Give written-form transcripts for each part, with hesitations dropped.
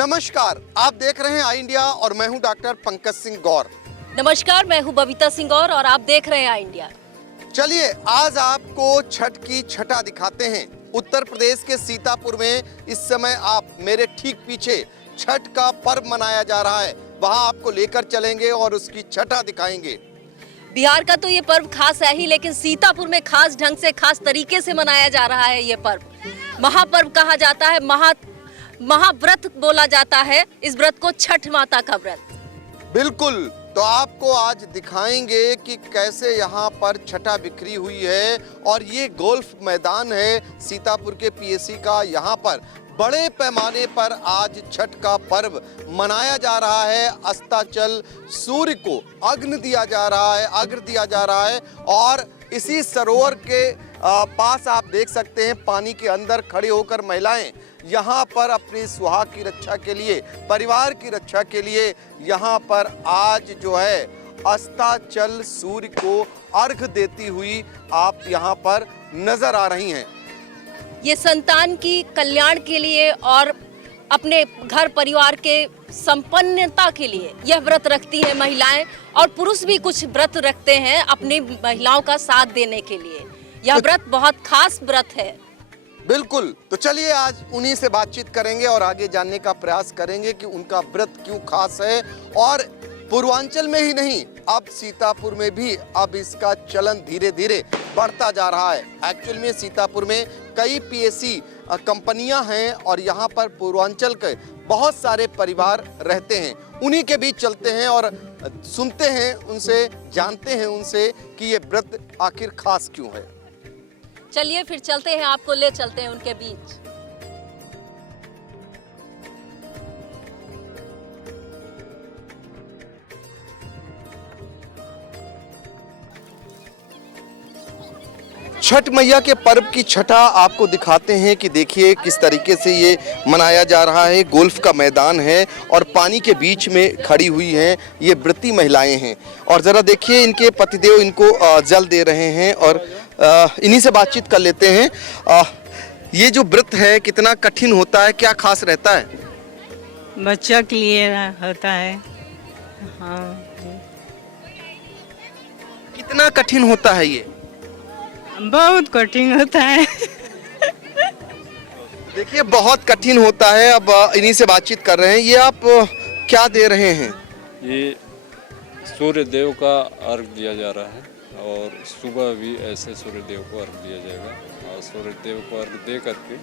नमस्कार, आप देख रहे हैं आई इंडिया और मैं हूं डॉक्टर पंकज सिंह गौर। नमस्कार, मैं हूं बबीता सिंह गौर और आप देख रहे हैं आई इंडिया। चलिए आज आपको छठ की छठा दिखाते हैं। उत्तर प्रदेश के सीतापुर में इस समय आप मेरे ठीक पीछे छठ का पर्व मनाया जा रहा है, वहां आपको लेकर चलेंगे और उसकी छठा दिखाएंगे। बिहार का तो ये पर्व खास है ही, लेकिन सीतापुर में खास ढंग से, खास तरीके से मनाया जा रहा है ये पर्व। महापर्व कहा जाता है, महाव्रत बोला जाता है इस व्रत को, छठ माता का व्रत। बिल्कुल, तो आपको आज दिखाएंगे कि कैसे यहाँ पर छठा बिखरी हुई है। और ये गोल्फ मैदान है सीतापुर के पीएसी का। यहाँ पर बड़े पैमाने पर आज छठ का पर्व मनाया जा रहा है। अस्ताचल सूर्य को अर्घ्य दिया जा रहा है और इसी सरोवर के पास आप देख सकते हैं पानी के अंदर खड़े होकर महिलाएं यहाँ पर अपनी सुहाग की रक्षा के लिए, परिवार की रक्षा के लिए यहाँ पर आज जो है अस्ताचल सूर्य को अर्घ्य देती हुई आप यहाँ पर नजर आ रही हैं। ये संतान की कल्याण के लिए और अपने घर परिवार के संपन्नता के लिए यह व्रत रखती हैं महिलाएं, और पुरुष भी कुछ व्रत रखते हैं अपनी महिलाओं का साथ देने के लिए। यह व्रत बहुत खास व्रत है। बिल्कुल, तो चलिए आज उन्हीं से बातचीत करेंगे और आगे जानने का प्रयास करेंगे कि उनका व्रत क्यों खास है। और पूर्वांचल में ही नहीं, अब सीतापुर में भी अब इसका चलन धीरे धीरे बढ़ता जा रहा है। एक्चुअल में सीतापुर में कई पीएसी कंपनियां हैं और यहाँ पर पूर्वांचल के बहुत सारे परिवार रहते हैं। उन्हीं के बीच चलते हैं और सुनते हैं उनसे, जानते हैं उनसे कि ये व्रत आखिर खास क्यों है। चलिए फिर चलते हैं, आपको ले चलते हैं उनके बीच। छठ मैया के पर्व की छठा आपको दिखाते हैं कि देखिए किस तरीके से ये मनाया जा रहा है। गोल्फ का मैदान है और पानी के बीच में खड़ी हुई हैं ये व्रती महिलाएं हैं। और ज़रा देखिए इनके पतिदेव इनको जल दे रहे हैं और इन्हीं से बातचीत कर लेते हैं। ये जो व्रत है कितना कठिन होता है, क्या खास रहता है? बच्चा के लिए होता है। हाँ, कितना कठिन होता है ये? बहुत कठिन होता है। देखिए बहुत कठिन होता है। अब इन्हीं से बातचीत कर रहे हैं। ये आप क्या दे रहे हैं? ये सूर्य देव का अर्घ दिया जा रहा है और सुबह भी ऐसे सूर्य देव को अर्घ दिया जाएगा और सूर्य देव को अर्घ दे करके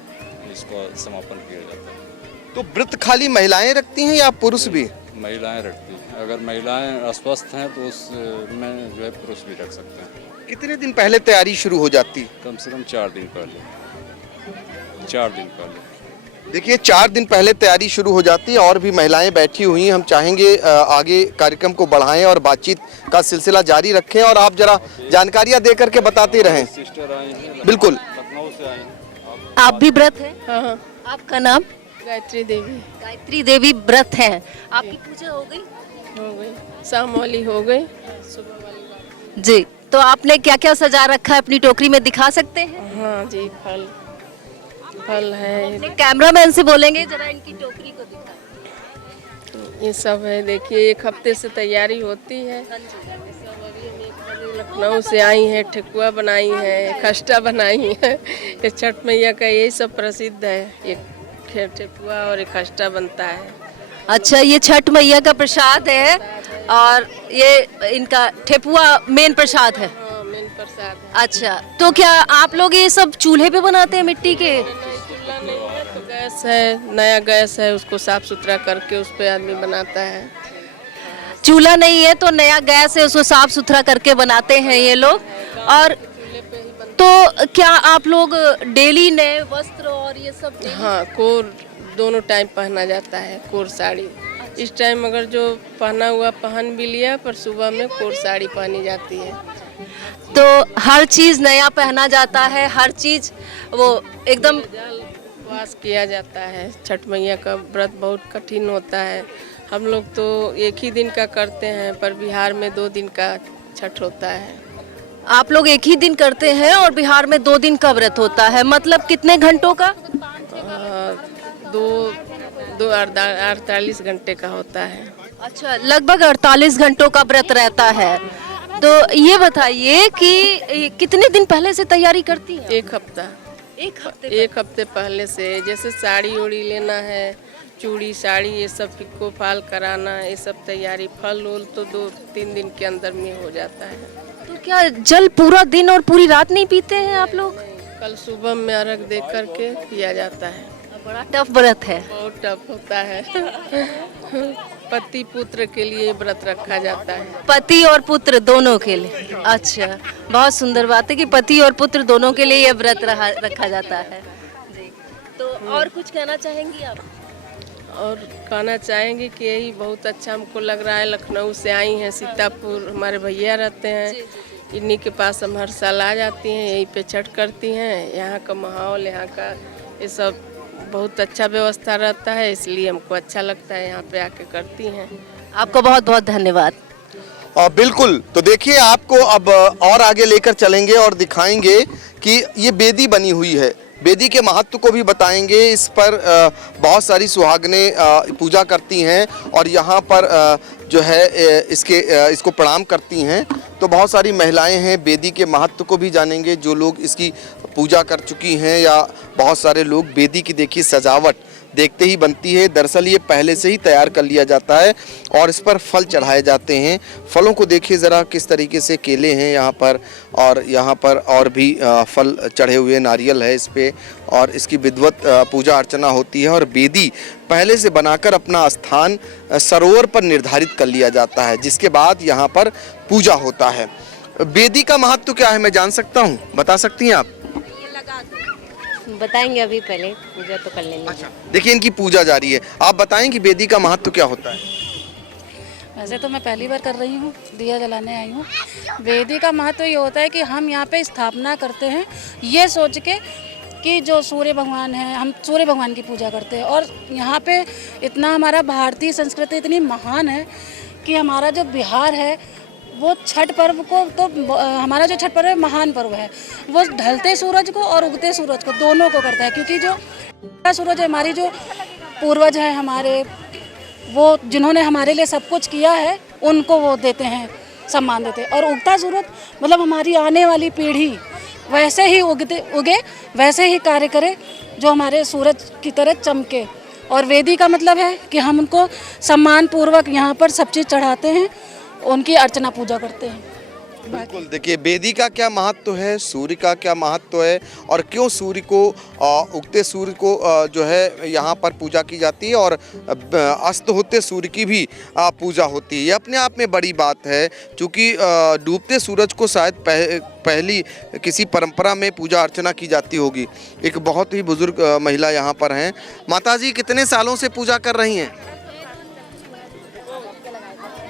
इसको समापन किया जाता है। तो व्रत खाली महिलाएं रखती हैं या पुरुष भी? महिलाएं रखती हैं। अगर महिलाएं अस्वस्थ हैं तो उसमें जो है पुरुष भी रख सकते हैं। कितने दिन पहले तैयारी शुरू हो जाती? कम से कम 4 दिन पहले। 4 दिन पहले। देखिए 4 दिन पहले तैयारी शुरू हो जाती है और भी महिलाएं बैठी हुई हैं। हम चाहेंगे आगे कार्यक्रम को बढ़ाएं और बातचीत का सिलसिला जारी रखें और आप जरा जानकारियां दे करके बताते रहें। सिस्टर आई हैं, बिल्कुल, लखनऊ से आई हैं। आप भी व्रत हैं? हाँ, आपका नाम? गायत्री देवी। गायत्री देवी व्रत हैं। आपकी पूजा हो गई? हो गई, शाम वाली हो गई, सुबह वाली। जी, तो आपने क्या क्या सजा रखा है अपनी टोकरी में, दिखा सकते हैं? हाँ जी, फल है, अपने कैमरामैन से बोलेंगे जरा इनकी टोकरी को दिखाएं। ये सब है। देखिए 1 हफ्ते से तैयारी होती है। हाँ जी। सब अभी हम 1 बजे लखनऊ से आई हैं, ठेकुआ बनाई है, खस्ता बनाई है। ये छठ मैया का यही सब प्रसिद्ध है। एक ठेकुआ और एक खस्ता बनता है। अच्छा, ये छठ मैया का प्रसाद है और ये इनका ठेपुआ मेन प्रसाद है। हाँ, मेन प्रसाद है। अच्छा, तो क्या आप लोग ये सब चूल्हे पे बनाते हैं मिट्टी के? चूल्हा नहीं है तो गैस है, नया गैस है, उसको साफ सुथरा करके उस पे आदमी बनाता है। चूल्हा नहीं है तो नया गैस है, उसको साफ सुथरा करके बनाते हैं ये लोग। और तो क्या आप लोग डेली नए वस्त्र और ये सब हाँ, कोर दोनों टाइम पहना जाता है, कोर साड़ी। इस टाइम अगर जो पहना हुआ पहन भी लिया, पर सुबह में कोर साड़ी पहनी जाती है। तो हर चीज नया पहना जाता है, हर चीज वो एकदम उपवास किया जाता है। छठ मैया का व्रत बहुत कठिन होता है। हम लोग तो 1 ही दिन का करते हैं, पर बिहार में 2 दिन का छठ होता है। आप लोग 1 ही दिन करते हैं और बिहार में 2 दिन का व्रत होता है, मतलब कितने घंटों का? 48 घंटे का होता है। अच्छा, लगभग 48 घंटों का व्रत रहता है। तो ये बताइए कि कितने दिन पहले से तैयारी करती हैं? एक हफ्ता। एक हफ्ते पहले से, जैसे साड़ी उड़ी लेना है, चूड़ी साड़ी ये सब पिको फाल कराना, ये सब तैयारी, फल उल तो 2-3 दिन के अंदर में हो जाता है। तो क्या जल पूरा दिन और पूरी रात नहीं पीते हैं आप लोग? कल सुबह में अर्घ दे करके पिया जाता है। बड़ा टफ व्रत है। बहुत टफ होता है। पति पुत्र के लिए व्रत रखा जाता है। पति और पुत्र दोनों के लिए। अच्छा, बहुत सुंदर बात है कि पति और पुत्र दोनों के लिए ये व्रत रखा जाता है जी। तो और कुछ कहना चाहेंगी आप? और कहना चाहेंगे कि यही बहुत अच्छा हमको लग रहा है। लखनऊ से आई हैं, सीतापुर हमारे भैया रहते हैं, इन्हीं के पास हम हर साल आ जाती हैं, यहीं पे छठ करती हैं। यहाँ का माहौल, यहाँ का ये सब बहुत अच्छा व्यवस्था रहता है, इसलिए हमको अच्छा लगता है, यहाँ पे आके करती हैं। आपको बहुत बहुत धन्यवाद। बिल्कुल, तो देखिए आपको अब और आगे लेकर चलेंगे और दिखाएंगे कि ये बेदी बनी हुई है। बेदी के महत्व को भी बताएंगे। इस पर बहुत सारी सुहागनें पूजा करती हैं और यहाँ पर जो है इसको प्रणाम करती हैं। तो बहुत सारी महिलाएं हैं, बेदी के महत्व को भी जानेंगे, जो लोग इसकी पूजा कर चुकी हैं, या बहुत सारे लोग। बेदी की देखिए सजावट देखते ही बनती है। दरअसल ये पहले से ही तैयार कर लिया जाता है और इस पर फल चढ़ाए जाते हैं। फलों को देखिए ज़रा किस तरीके से, केले हैं यहाँ पर, और यहाँ पर और भी फल चढ़े हुए, नारियल है इस पे, और इसकी विधिवत पूजा अर्चना होती है। और बेदी पहले से बनाकर अपना स्थान सरोवर पर निर्धारित कर लिया जाता है, जिसके बाद यहाँ पर पूजा होता है। बेदी का महत्व क्या है, मैं जान सकता हूँ, बता सकती हैं आप? बताएंगे, अभी पहले पूजा तो कर लेंगे। अच्छा, देखिए इनकी पूजा जारी है, आप बताएं कि बेदी का महत्व क्या होता है? वैसे तो मैं पहली बार कर रही हूँ, दिया जलाने आई हूँ। वेदी का महत्व ये होता है कि हम यहाँ पे स्थापना करते हैं ये सोच के कि जो सूर्य भगवान हैं, हम सूर्य भगवान की पूजा करते हैं। और यहाँ पे इतना हमारा भारतीय संस्कृति इतनी महान है कि हमारा जो बिहार है वो छठ पर्व को, तो हमारा जो छठ पर्व है महान पर्व है। वो ढलते सूरज को और उगते सूरज को दोनों को करता है, क्योंकि जो सूरज है, हमारी जो पूर्वज हैं हमारे, वो जिन्होंने हमारे लिए सब कुछ किया है, उनको वो देते हैं, सम्मान देते हैं। और उगता सूरज मतलब हमारी आने वाली पीढ़ी वैसे ही उगे, वैसे ही कार्य करे, जो हमारे सूरज की तरह चमके। और वेदी का मतलब है कि हम उनको सम्मान पूर्वक यहाँ पर सब चीज़ चढ़ाते हैं, उनकी अर्चना पूजा करते हैं। बिल्कुल, देखिए बेदी का क्या महत्व है, सूर्य का क्या महत्व है, और क्यों सूर्य को, उगते सूर्य को जो है यहाँ पर पूजा की जाती है, और अस्त होते सूर्य की भी पूजा होती है। ये अपने आप में बड़ी बात है, क्योंकि डूबते सूरज को शायद पहली किसी परंपरा में पूजा अर्चना की जाती होगी। एक बहुत ही बुजुर्ग महिला यहाँ पर हैं। माताजी कितने सालों से पूजा कर रही हैं?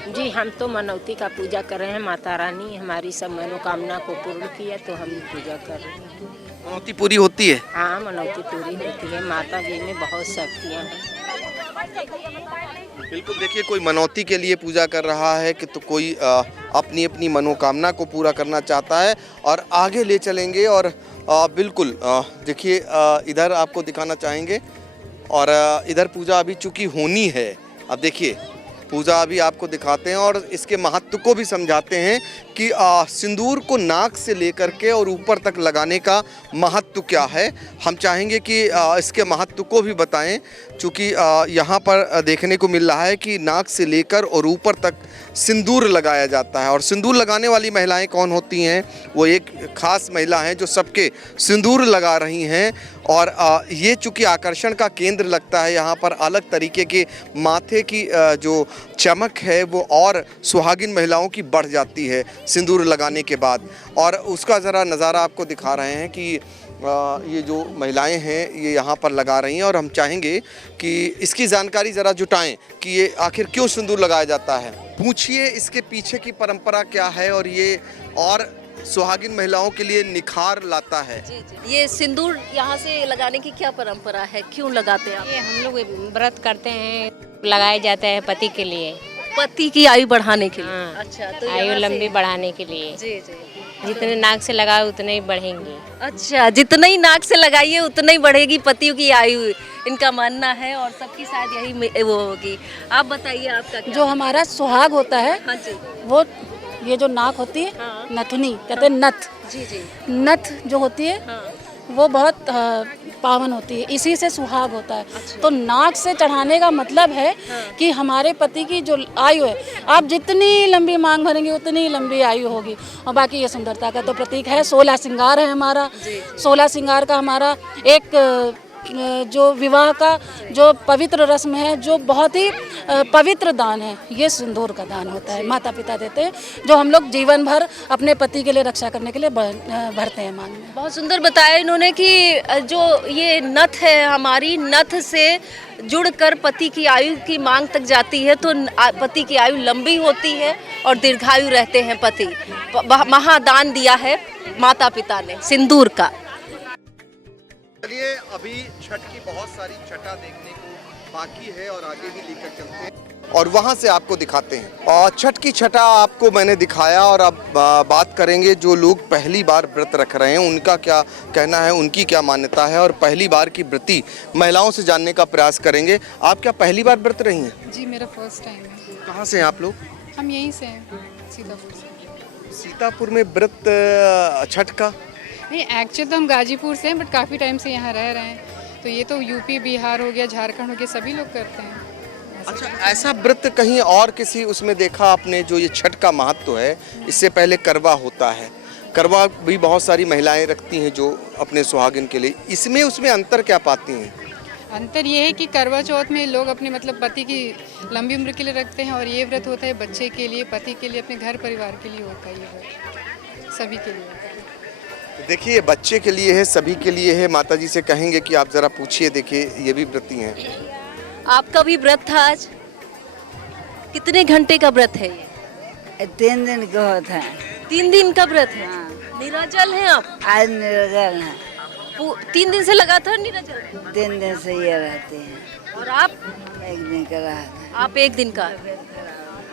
जी, हम तो मनौती का पूजा कर रहे हैं। माता रानी हमारी सब मनोकामना को पूर्ण किया, तो हम पूजा कर रहे हैं। मनौती पूरी होती है? हाँ, मनौती पूरी होती है। माता जी में बहुत शक्तियाँ हैं। बिल्कुल, देखिए कोई मनौती के लिए पूजा कर रहा है कि तो कोई अपनी अपनी मनोकामना को पूरा करना चाहता है। और आगे ले चलेंगे और बिल्कुल देखिए इधर आपको दिखाना चाहेंगे। और इधर पूजा अभी चूँकि होनी है, अब देखिए पूजा अभी आपको दिखाते हैं और इसके महत्व को भी समझाते हैं कि सिंदूर को नाक से लेकर के और ऊपर तक लगाने का महत्व क्या है। हम चाहेंगे कि इसके महत्व को भी बताएं, चूँकि यहाँ पर देखने को मिल रहा है कि नाक से लेकर और ऊपर तक सिंदूर लगाया जाता है। और सिंदूर लगाने वाली महिलाएं कौन होती हैं? वो एक खास महिला हैं जो सबके सिंदूर लगा रही हैं। और ये चूँकि आकर्षण का केंद्र लगता है, यहाँ पर अलग तरीके के माथे की जो चमक है वो और सुहागिन महिलाओं की बढ़ जाती है सिंदूर लगाने के बाद। और उसका ज़रा नज़ारा आपको दिखा रहे हैं कि ये जो महिलाएं हैं ये यहाँ पर लगा रही हैं। और हम चाहेंगे कि इसकी जानकारी ज़रा जुटाएं कि ये आखिर क्यों सिंदूर लगाया जाता है। पूछिए इसके पीछे की परंपरा क्या है और ये और सुहागिन महिलाओं के लिए निखार लाता है। जी जी, ये सिंदूर यहाँ से लगाने की क्या परंपरा है, क्यों लगाते हैं आप? ये हम लोग व्रत करते हैं, लगाए जाते हैं पति के लिए, पति की आयु बढ़ाने के लिए। हाँ, अच्छा, तो आयु यहाँ से- लंबी बढ़ाने के लिए। जी जी। जितने नाक से लगाओ उतने ही बढ़ेंगे। अच्छा, जितना ही नाक से लगाइए उतना ही बढ़ेगी पतियों की आयु, इनका मानना है और सबकी शायद यही वो होगी। आप बताइए आपका क्या? जो हमारा सुहाग होता है हाँ जी, वो ये जो नाक होती है, हाँ। नथनी कहते हैं, नथ जी जी, नथ जो होती है हाँ। वो बहुत पावन होती है, इसी से सुहाग होता है। अच्छा। तो नाक से चढ़ाने का मतलब है कि हमारे पति की जो आयु है, आप जितनी लंबी मांग भरेंगे उतनी ही लंबी आयु होगी। और बाकी ये सुंदरता का तो प्रतीक है, 16 श्रृंगार है हमारा। 16 श्रृंगार का हमारा एक जो विवाह का जो पवित्र रस्म है, जो बहुत ही पवित्र दान है, ये सिंदूर का दान होता है, माता पिता देते हैं, जो हम लोग जीवन भर अपने पति के लिए रक्षा करने के लिए भरते हैं मांग में। बहुत सुंदर बताया इन्होंने कि जो ये नथ है हमारी, नथ से जुड़कर पति की आयु की मांग तक जाती है, तो पति की आयु लंबी होती है और दीर्घायु रहते हैं पति। महादान दिया है माता पिता ने सिंदूर का। चलिए, अभी छठ की बहुत सारी छठा देखने को बाकी है और आगे भी लेकर चलते हैं और वहां से आपको दिखाते हैं। और छठ की छठा आपको मैंने दिखाया और अब बात करेंगे जो लोग पहली बार व्रत रख रहे हैं उनका क्या कहना है, उनकी क्या मान्यता है और पहली बार की व्रती महिलाओं से जानने का प्रयास करेंगे। आप क्या पहली बार व्रत रही हैं? जी, मेरा फर्स्ट टाइम है। कहाँ से हैं आप लोग? हम यहीं से हैं, सीतापुर से। सीतापुर में व्रत छठ का? नहीं, एक्चुअली तो हम गाजीपुर से हैं, बट काफ़ी टाइम से यहाँ रह रहे हैं। तो ये तो यूपी, बिहार हो गया, झारखंड हो गया, सभी लोग करते हैं। अच्छा, ऐसा व्रत कहीं और किसी उसमें देखा आपने जो ये छठ का महत्व है? इससे पहले करवा होता है, करवा भी बहुत सारी महिलाएं रखती हैं जो अपने सुहागिन के लिए, इसमें उसमें अंतर क्या पाती हैं? अंतर ये है कि करवा चौथ में लोग अपने मतलब पति की लंबी उम्र के लिए रखते हैं, और ये व्रत होता है बच्चे के लिए, पति के लिए, अपने घर परिवार के लिए होता है। ये व्रत सभी के लिए होता है। देखिए, बच्चे के लिए है, सभी के लिए है। माता जी से कहेंगे कि आप जरा पूछिए, देखिए ये भी व्रती हैं। आपका भी व्रत था आज? कितने घंटे का व्रत है ये? 3 दिन का होता है। 3 दिन का व्रत है? निराजल हैं आप? आज निर्जल है। 3 दिन से लगातार निराजल? 3 दिन से ये रहते हैं। और आप? 1 दिन का रहा था। आप 1 दिन का?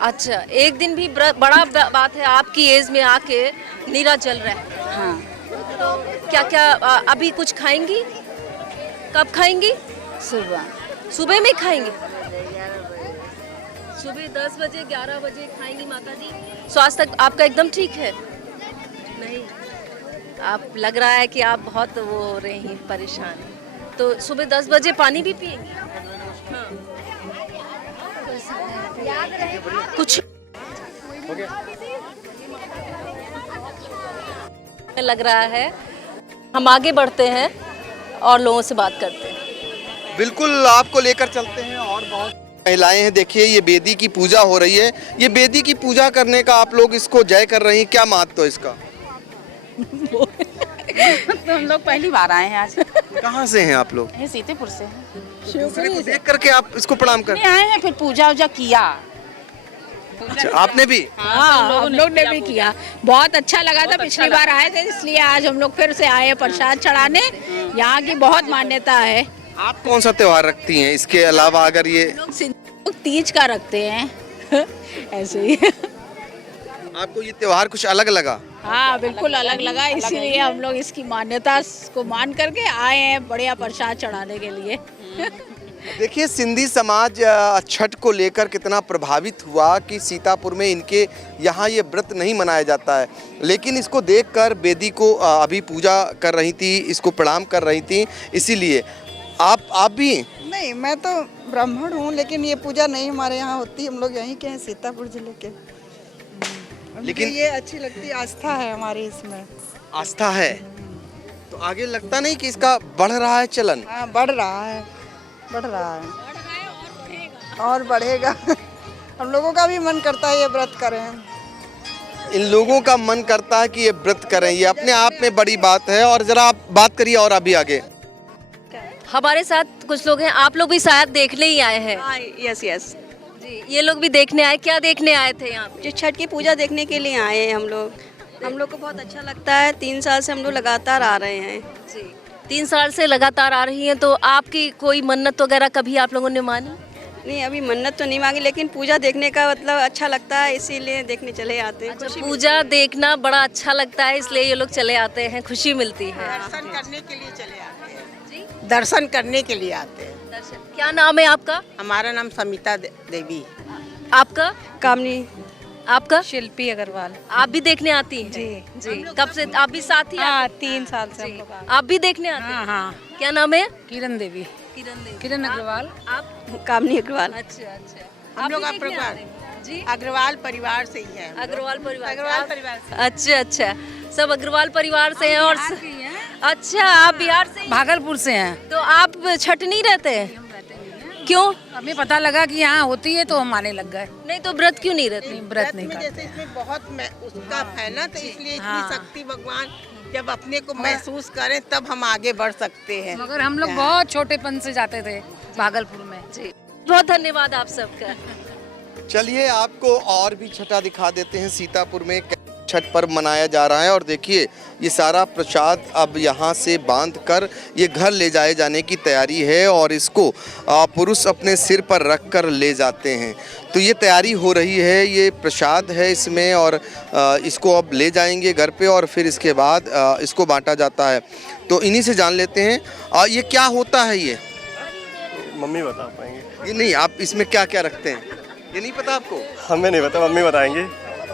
अच्छा, 1 दिन भी बड़ा बात है, आपकी एज में आके निराजल रहे। हाँ। तो क्या क्या अभी कुछ खाएंगी? कब खाएंगी? सुबह। सुबह में खाएंगी? सुबह 10 बजे 11 बजे खाएंगी माता जी? स्वास्थ्य आपका एकदम ठीक है? नहीं, आप लग रहा है कि आप बहुत वो हो रही हैं, परेशान। तो सुबह 10 बजे पानी भी पिएंगी? हाँ। कुछ लग रहा है। हम आगे बढ़ते हैं और लोगों से बात करते हैं। बिल्कुल, आपको लेकर चलते हैं और बहुत महिलाएं हैं। देखिए, ये बेदी की पूजा हो रही है। ये बेदी की पूजा करने का आप लोग इसको जय कर रही हैं, क्या महत्व है इसका? तो हम लोग पहली बार आए हैं आज। कहाँ से हैं आप लोग? ये सीतेपुर से हैं। दूसरे को देख करके आप इसको प्रणाम कर? आए हैं, फिर पूजा वूजा किया। अच्छा, आपने भी? हाँ, हम लोग ने भी किया। बहुत अच्छा लगा था, पिछली बार आए थे, इसलिए आज हम लोग फिर से आए हैं प्रसाद चढ़ाने। यहाँ की बहुत मान्यता है। आप कौन सा त्योहार रखती हैं इसके अलावा? अगर ये लोग तीज का रखते हैं ऐसे ही। आपको ये त्योहार कुछ अलग लगा? हाँ, बिल्कुल अलग लगा, इसीलिए हम लोग इसकी मान्यता को मान करके आए हैं बढ़िया प्रसाद चढ़ाने के लिए। देखिए, सिंधी समाज छठ को लेकर कितना प्रभावित हुआ कि सीतापुर में इनके यहाँ ये व्रत नहीं मनाया जाता है, लेकिन इसको देखकर बेदी को अभी पूजा कर रही थी, इसको प्रणाम कर रही थी। इसीलिए आप भी? नहीं, मैं तो ब्राह्मण हूँ, लेकिन ये पूजा नहीं हमारे यहाँ होती। हम लोग यहीं के हैं, सीतापुर जिले के। लेकिन ये अच्छी लगती, आस्था है हमारी इसमें। आस्था है तो आगे लगता नहीं कि इसका बढ़ रहा है चलन? हाँ, बढ़ रहा है, बढ़ रहा है और बढ़ेगा। हम लोगों का भी मन करता है ये व्रत करें। इन लोगों का मन करता है कि ये व्रत करें, ये अपने आप में बड़ी बात है। और जरा आप बात करिए और अभी आगे। हमारे साथ कुछ लोग हैं, आप लोग भी शायद देखने ही आए हैं। यस यस जी, ये लोग भी देखने आए। क्या देखने आए थे यहाँ पे? जो छठ की पूजा देखने के लिए आए हैं हम लोग को बहुत अच्छा लगता है। 3 साल से हम लोग लगातार आ रहे हैं जी। 3 साल से लगातार आ रही हैं, तो आपकी कोई मन्नत वगैरह कभी आप लोगों ने मानी? नहीं, अभी मन्नत तो नहीं मांगी, लेकिन पूजा देखने का मतलब अच्छा लगता है, इसीलिए देखने चले आते हैं। अच्छा, पूजा देखना बड़ा अच्छा लगता है, इसलिए ये लोग चले आते हैं, खुशी मिलती है। दर्शन करने के लिए चले आते हैं जी, दर्शन करने के लिए आते हैं। क्या नाम है आपका? हमारा नाम समिता देवी। आपका? कामनी। आपका? शिल्पी अग्रवाल। आप भी देखने आती हैं? जी जी। कब से आप भी साथ ही? हाँ, 3 साल से हम लोग आप भी देखने आते हैं? हाँ। क्या नाम है? किरण देवी। किरण देवी। किरण अग्रवाल। आप? कामनी अग्रवाल। अच्छा अच्छा। हम लोग आप भी देखने अग्रवाल। आते हैं? जी, अग्रवाल परिवार से ही है। अग्रवाल परिवार। अग्रवाल आप- परिवार से। अच्छा अच्छा, सब अग्रवाल परिवार से हैं। और अच्छा, आप बिहार से? भागलपुर से हैं। तो आप छठ नहीं रहते हैं? क्यों? हमें पता लगा कि यहाँ होती है तो हम आने लग गए। नहीं तो व्रत क्यों नहीं रहते? व्रत नहीं जैसे इसमें बहुत उसका है ना, तो इसलिए इतनी शक्ति भगवान जब अपने को महसूस करें तब हम आगे बढ़ सकते हैं। मगर हम लोग बहुत छोटेपन से जाते थे भागलपुर में। जी, बहुत धन्यवाद आप सबका। चलिए आपको और भी छठा दिखा देते हैं। सीतापुर में छठ पर्व मनाया जा रहा है और देखिए ये सारा प्रसाद अब यहाँ से बांधकर ये घर ले जाए जाने की तैयारी है और इसको पुरुष अपने सिर पर रख कर ले जाते हैं। तो ये तैयारी हो रही है, ये प्रसाद है इसमें और इसको अब ले जाएंगे घर पे और फिर इसके बाद इसको बांटा जाता है। तो इन्हीं से जान लेते हैं ये क्या होता है। ये मम्मी बता पाएंगे। ये नहीं, आप इसमें क्या क्या रखते हैं ये नहीं पता आपको? हमें नहीं पता, मम्मी बताएंगे।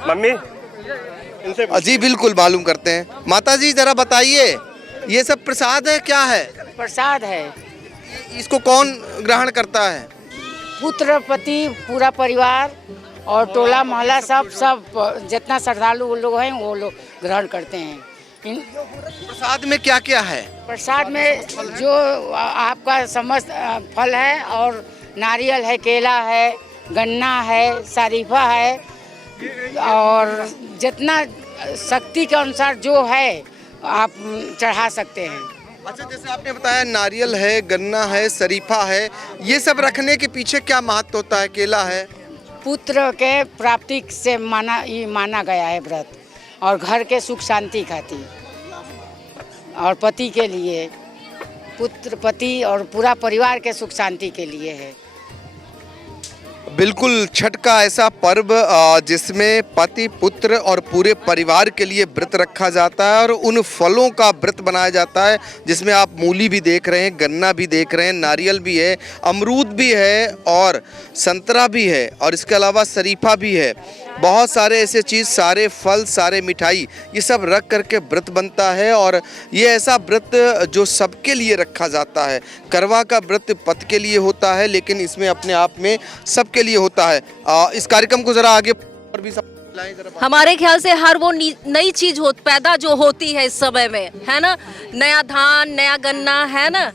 मम्मी इनसे जी बिल्कुल मालूम करते हैं। माता जी जरा बताइए ये सब प्रसाद है, क्या है? प्रसाद है। इसको कौन ग्रहण करता है? पुत्र पति पूरा परिवार और टोला मोहल्ला सब जितना श्रद्धालु लोग हैं वो लोग ग्रहण करते हैं। प्रसाद में क्या क्या है? प्रसाद में जो आपका समस्त फल है और नारियल है, केला है, गन्ना है, शरीफा है और जितना शक्ति के अनुसार जो है आप चढ़ा सकते हैं। अच्छा, जैसे आपने बताया नारियल है, गन्ना है, शरीफा है, ये सब रखने के पीछे क्या महत्व होता है? केला है, पुत्र के प्राप्ति से माना गया है व्रत और घर के सुख शांति खातिर और पति के लिए, पुत्र पति और पूरा परिवार के सुख शांति के लिए है। बिल्कुल छठ का ऐसा पर्व जिसमें पति पुत्र और पूरे परिवार के लिए व्रत रखा जाता है और उन फलों का व्रत बनाया जाता है जिसमें आप मूली भी देख रहे हैं, गन्ना भी देख रहे हैं, नारियल भी है, अमरूद भी है और संतरा भी है और इसके अलावा शरीफा भी है। बहुत सारे ऐसे चीज़, सारे फल, सारे मिठाई, ये सब रख करके व्रत बनता है और ये ऐसा व्रत जो सबके लिए रखा जाता है। करवा का व्रत पति के लिए होता है लेकिन इसमें अपने आप में सबके लिए होता है। इस कार्यक्रम को जरा आगे और भी हमारे ख्याल से हर वो नई चीज पैदा जो होती है इस समय में, है ना, नया धान, नया गन्ना, है ना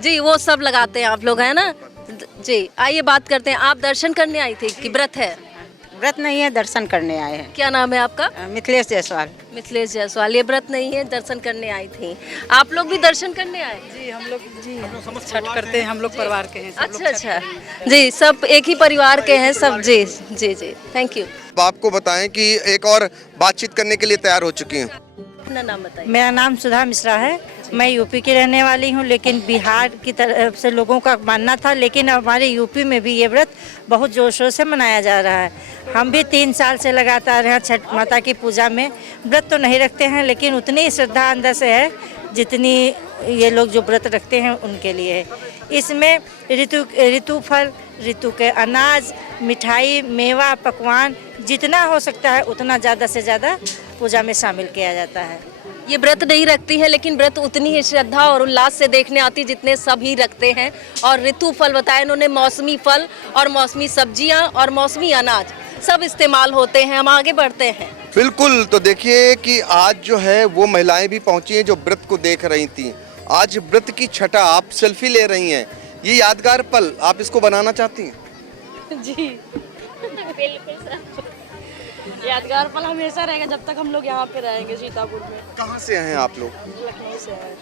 जी, वो सब लगाते हैं आप लोग, है ना जी। आइए बात करते हैं। आप दर्शन करने आई थी कि व्रत है? व्रत नहीं है, दर्शन करने आए हैं। क्या नाम है आपका? मिथिलेश जायसवाल। मिथिलेश जायसवाल। ये व्रत नहीं है, दर्शन करने आई थी। आप लोग भी दर्शन करने आए? जी हम लोग छठ करते हैं, हम लोग परिवार के हैं। अच्छा अच्छा जी, सब एक ही परिवार के हैं सब। जी जी जी, थैंक यू। आपको बताएं कि एक और बातचीत करने के लिए तैयार हो चुकी हैं। अपना नाम बताइए। मेरा नाम सुधा मिश्रा है। मैं यूपी की रहने वाली हूँ लेकिन बिहार की तरफ से लोगों का मानना था, लेकिन हमारे यूपी में भी ये व्रत बहुत जोर शोर से मनाया जा रहा है। हम भी 3 साल से लगातार यहाँ छठ माता की पूजा में व्रत तो नहीं रखते हैं लेकिन उतनी श्रद्धा अंदर से है जितनी ये लोग जो व्रत रखते हैं उनके लिए है। इसमें ऋतु फल, ऋतु के अनाज, मिठाई, मेवा, पकवान जितना हो सकता है उतना ज़्यादा से ज़्यादा पूजा में शामिल किया जाता है। ये व्रत नहीं रखती है लेकिन व्रत उतनी ही श्रद्धा और उल्लास से देखने आती जितने सभी रखते हैं। और ऋतु फल बताया इन्होंने, मौसमी फल और मौसमी सब्जियां और मौसमी अनाज सब इस्तेमाल होते हैं। हम आगे बढ़ते हैं। बिल्कुल, तो देखिए कि आज जो है वो महिलाएं भी पहुंची हैं जो व्रत को देख रही थी। आज व्रत की छठा, आप सेल्फी ले रही हैं, ये यादगार पल आप इसको बनाना चाहती हैं? जी बिल्कुल सर, यादगार पल हमेशा रहेगा जब तक हम लोग यहाँ पे रहेंगे सीतापुर में। कहाँ से हैं आप लोग? लखनऊ से है।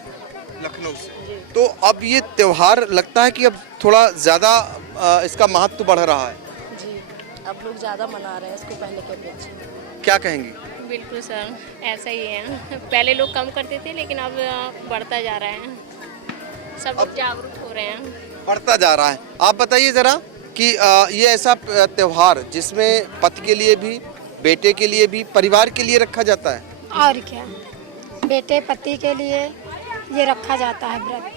लखनऊ से। तो अब ये त्योहार लगता है कि अब थोड़ा ज़्यादा इसका महत्व बढ़ रहा है। जी, अब लोग ज़्यादा मना रहे हैं इसको पहले के अपेक्षा। क्या कहेंगी? बिल्कुल सर, ऐसा ही है। पहले लोग कम करते थे लेकिन अब बढ़ता जा रहा है, सब लोग जागरूक हो रहे हैं। बढ़ता जा रहा है। आप बताइए ज़रा कि ये ऐसा त्योहार जिसमें पति के लिए भी, बेटे के लिए भी, परिवार के लिए रखा जाता है। और क्या, बेटे पति के लिए ये रखा जाता है व्रत।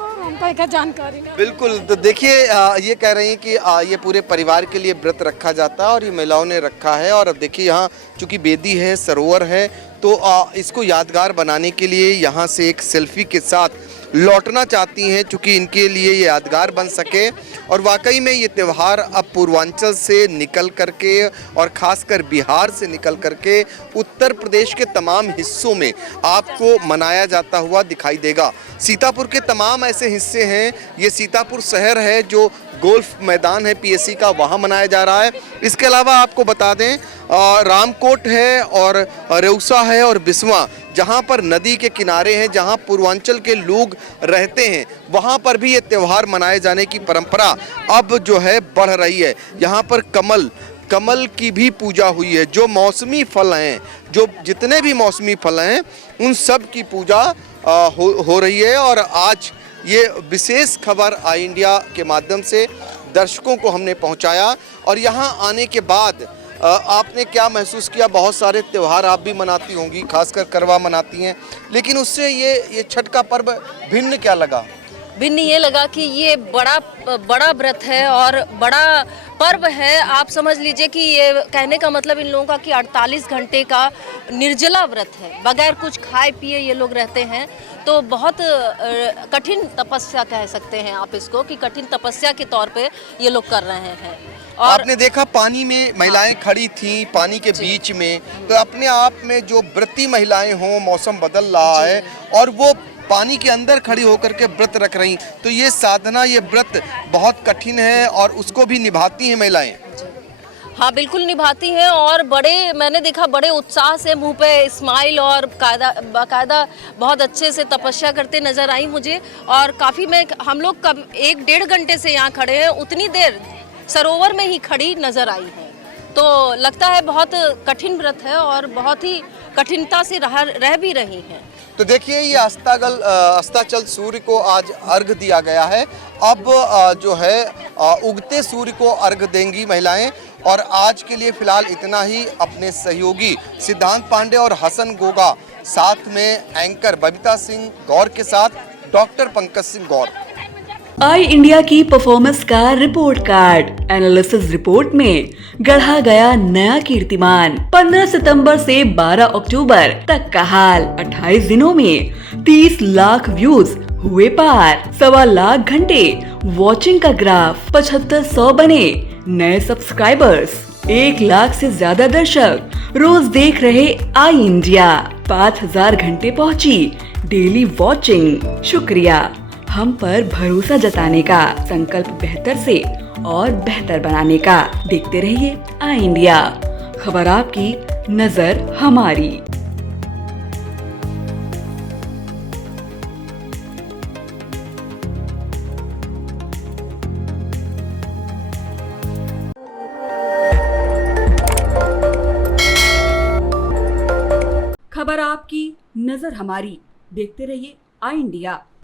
हमको एक जानकारी नहीं। बिल्कुल, तो देखिए ये कह रही हैं कि ये पूरे परिवार के लिए व्रत रखा जाता है और ये महिलाओं ने रखा है। और अब देखिए यहाँ चूंकि बेदी है, सरोवर है, तो इसको यादगार बनाने के लिए यहाँ से एक सेल्फी के साथ लौटना चाहती हैं, चूँकि इनके लिए ये यादगार बन सके। और वाकई में ये त्यौहार अब पूर्वांचल से निकल करके और ख़ासकर बिहार से निकल करके उत्तर प्रदेश के तमाम हिस्सों में आपको मनाया जाता हुआ दिखाई देगा। सीतापुर के तमाम ऐसे हिस्से हैं, ये सीतापुर शहर है जो गोल्फ मैदान है पीएससी का, वहाँ मनाया जा रहा है। इसके अलावा आपको बता दें रामकोट है और रेउसा है और बिस्वा, जहाँ पर नदी के किनारे हैं, जहाँ पूर्वांचल के लोग रहते हैं, वहाँ पर भी ये त्यौहार मनाए जाने की परंपरा अब जो है बढ़ रही है। यहाँ पर कमल की भी पूजा हुई है। जो मौसमी फल हैं, जो जितने भी मौसमी फल हैं, उन सब की पूजा हो रही है। और आज ये विशेष खबर आई इंडिया के माध्यम से दर्शकों को हमने पहुंचाया। और यहाँ आने के बाद आपने क्या महसूस किया? बहुत सारे त्यौहार आप भी मनाती होंगी, खासकर करवा मनाती हैं, लेकिन उससे ये छठ का पर्व भिन्न क्या लगा? भिन्न ये लगा कि ये बड़ा व्रत है और बड़ा पर्व है। आप समझ लीजिए कि ये कहने का मतलब इन लोगों का कि 48 घंटे का निर्जला व्रत है, बगैर कुछ खाए पिए ये लोग रहते हैं। तो बहुत कठिन तपस्या कह सकते हैं आप इसको, कि कठिन तपस्या के तौर पे ये लोग कर रहे हैं। और आपने देखा पानी में महिलाएं खड़ी थी, पानी के बीच में, तो अपने आप में जो व्रती महिलाएं हों, मौसम बदल रहा है और वो पानी के अंदर खड़ी होकर के व्रत रख रही, तो ये साधना, ये व्रत बहुत कठिन है और उसको भी निभाती हैं महिलाएं। हाँ बिल्कुल निभाती हैं। और मैंने देखा बड़े उत्साह से, मुंह पे स्माइल और बाकायदा बहुत अच्छे से तपस्या करते नजर आई मुझे। और काफ़ी हम लोग 1-1.5 घंटे से यहाँ खड़े हैं, उतनी देर सरोवर में ही खड़ी नजर आई है। तो लगता है बहुत कठिन व्रत है और बहुत ही कठिनता से रह भी रही हैं। तो देखिए ये अस्ताचल सूर्य को आज अर्घ दिया गया है। अब जो है उगते सूर्य को अर्घ देंगी महिलाएं। और आज के लिए फिलहाल इतना ही। अपने सहयोगी सिद्धांत पांडे और हसन गोगा, साथ में एंकर बबीता सिंह गौर के साथ डॉक्टर पंकज सिंह गौर। आई इंडिया की परफॉर्मेंस का रिपोर्ट कार्ड एनालिसिस रिपोर्ट में गढ़ा गया नया कीर्तिमान। 15 सितंबर से 12 अक्टूबर तक का हाल। 28 दिनों में 30 लाख व्यूज हुए पार। 1.25 लाख घंटे वॉचिंग का ग्राफ। 7500 बने नए सब्सक्राइबर्स। 1 लाख से ज्यादा दर्शक रोज देख रहे आई इंडिया। 5000 घंटे पहुंची डेली वॉचिंग। शुक्रिया हम पर भरोसा जताने का, संकल्प बेहतर से और बेहतर बनाने का। देखते रहिए आई इंडिया, खबर आपकी, नजर हमारी। खबर आपकी, नजर हमारी। देखते रहिए आई इंडिया।